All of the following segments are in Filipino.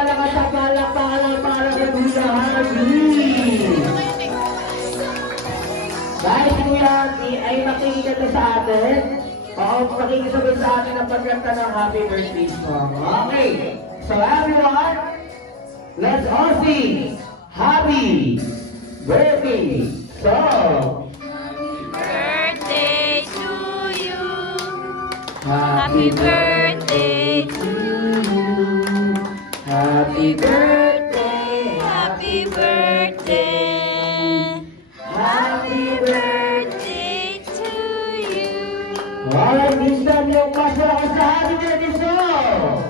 malakas sa palakpakan para sa Kuya Harvey. Dahil si Kuya Harvey ay makikita sa atin, makikisabay sa atin ang pagkanta ng happy birthday song. Okay, so everyone, let's all sing happy birthday song. Birthday to you. Happy birthday to you. Happy birthday, Happy birthday. happy birthday. Birthday to you. Alright, this time yung masalakas sa happy birthday song.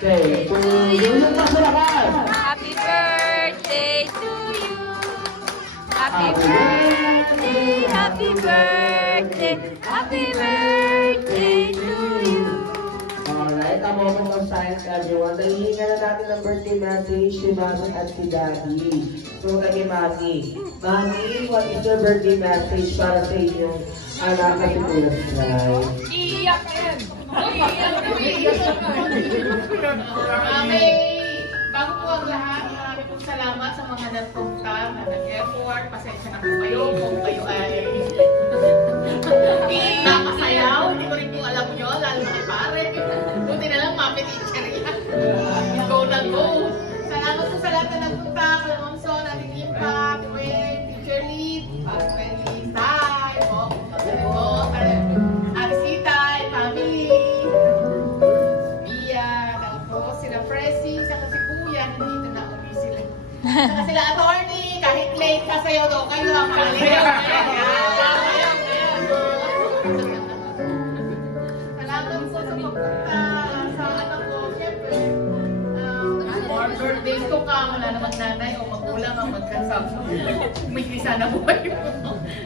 Say to you yung masalakas. Happy birthday to you. Happy Happy birthday. Happy birthday. Happy birthday to you. Alright, a moment of silence everyone. Nahihinga na natin ng birthday message si Mami at si Daddy. So kay Mami. Mami, what is your birthday message para sa inyong anak at si Kuya Sky? Iiyak yan! Mami, bago po ang lahat, marami pong salamat sa mga nagpunta, na nag-effort, pasensya na po kayo kung kayo ay nakasayaw, hindi ko rin po alam nyo, lalo na kay pare. Buti na lang, mami teacher yan. Go na go! Salamat po sa lahat na nagpunta, kay Monson, Aling Impact, Wayne, Teacher Lead, Paswelly, Sai, Arisitay, family, Mia, tapos sila Presi, saka si Kuya, nandito na uwi sila. Saka sila attorney, kahit late kasayaw daw kayo, ang kaligaw. Salamat po sa pagpunta sa anak ko, syempre. More birthdays ko ka, wala namang nanay o magulang ang magkasama. May sana po kayo.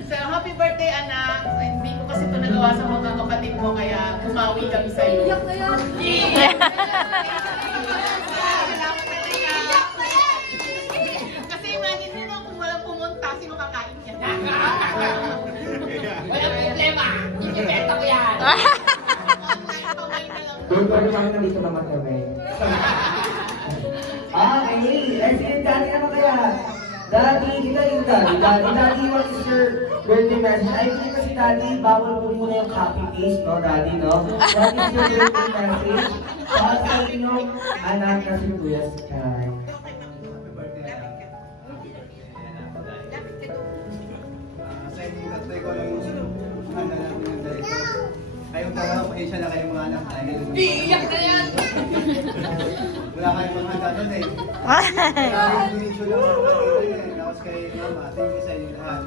So, happy birthday anak. Hindi ko kasi ito nagawa sa mga kapatid mo, kaya bumawi kami sa'yo. Iyak na yan! Kasi imagine nyo kung walang pumunta, sino kakain yan? Walang problema! Ikibenta ko yan! Doon pa rin kami nandito naman kami. Okay, excellent. Daddy naman kaya. Daddy, kita yung Daddy. Daddy, what is your birthday message? Ay, hindi kasi Daddy, bawal po muna yung copy paste, no, Daddy, no? What is your birthday message? Para sa inyong anak na si Kuya Sky. Sa inyong tatlo, ikaw lang yung handa namin ng dalito. Kayong dalawa, paisya na kayong mga anak. Iiyak na yan! Wala kayong mga handa doon eh. Kaya yung donation lang ako nakita niya. Tapos kay Mama, thank you sa inyo lahat.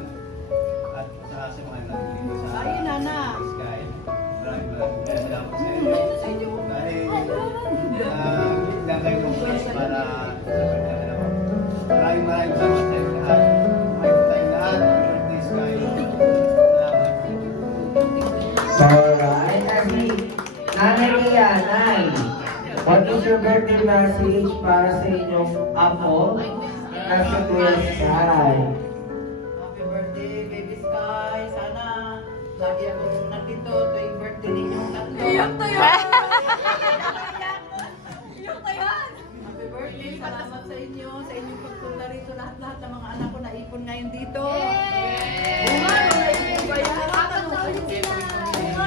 At saka sa mga nandito sa Sky. Maraming salamat sa inyo. Dahil lang kayo ng oras para sa birthday na ako. Maraming salamat sa inyo lahat. Maraming tayong lahat. Birthday Sky. Alright, Daddy. Nanay Mia, Nay. What is your birthday message para sa inyong apo na si Kuya Sky? Happy birthday, baby Sky. Sana lagi akong nandito tuwing birthday ninyong tatlo. Iyak na yan! Happy birthday, salamat sa inyo, sa inyong pagpunta rito. Lahat-lahat ng mga anak ko naipon ngayon dito. Naipon ba yan?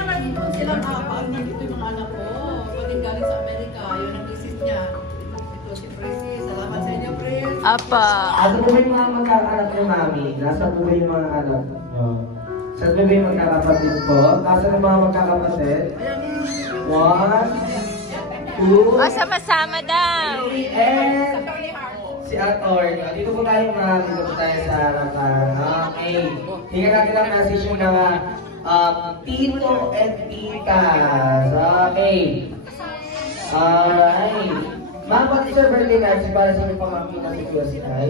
Nag-ipon sila kapag nandito yung mga anak ko. Paging galing sa Amerika, yun ang misis niya. Ito si Presi. Salamat sa inyo, Pres. Apa. Ano po ba yung mga magkakanak ni Mami? Nasa po ba yung mga anak nyo? Saan po ba yung magkakapatid po? Nasa ng mga magkakapatid? One, two, Sama-sama daw. three, and si Atty. Dito po tayo mga dito po tayo sa harapan. Okay. Tingnan natin ang message yung mga tito and titas. Okay. Alright. Ma'am, what is your birthday message para sa inyong pamangkin na si Kuya Sky?